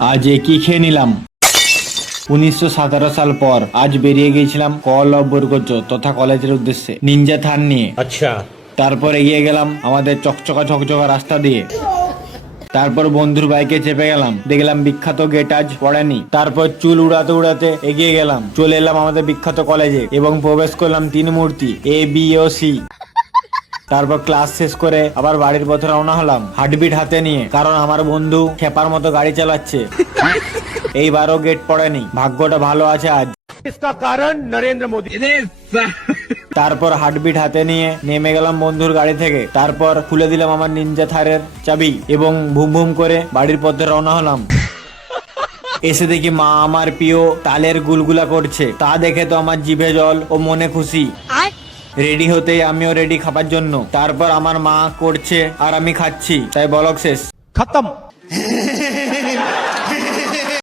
আজ কি খেয়ে নিলাম। 1917 সাল পর আজ বেরিয়ে গিয়েছিলাম কল অফ বরগোজ্জ তথা কলেজের উদ্দেশ্যে নিনজা থার নিয়ে। আচ্ছা, তারপর এগিয়ে গেলাম আমাদের চকচকা ঝকঝকা রাস্তা দিয়ে। তারপর বন্ধুর বাইকে চেপে গেলাম, দেখলাম বিখ্যাত গেট আজ পড়েনি। তারপর চুল উড়াতে উড়াতে এগিয়ে গেলাম, চলে এলাম আমাদের বিখ্যাত কলেজে এবং প্রবেশ করলাম 3 মূর্তি এ বি ও সি। তারপর ক্লাস শেষ করে আবার বাড়ির পথে রওনা হলাম হার্টবিট হাতে নিয়ে, কারণ আমার বন্ধু খেপার মতো গাড়ি চালাচ্ছে। এইবারও গেট পড়েনি, ভাগ্যটা ভালো আছে আজ। इसका कारण नरेंद्र मोदी। তারপর হার্টবিট হাতে নিয়ে নেমে গেলাম বন্ধুর গাড়ি থেকে। তারপর খুলে দিলাম আমার নিনজা থারের চাবি এবং ভুম ভুম করে বাড়ির পথে রওনা হলাম। এসে দেখি মা আমার প্রিয় তালের গুলগুলা করছে, তা দেখে তো আমার জিভে জল ও মনে খুশি। রেডি হতেই আমিও রেডি খাবার জন্য। তারপর আমার মা করছে আর আমি খাচ্ছি, তাই বলক শেষ। खत्म।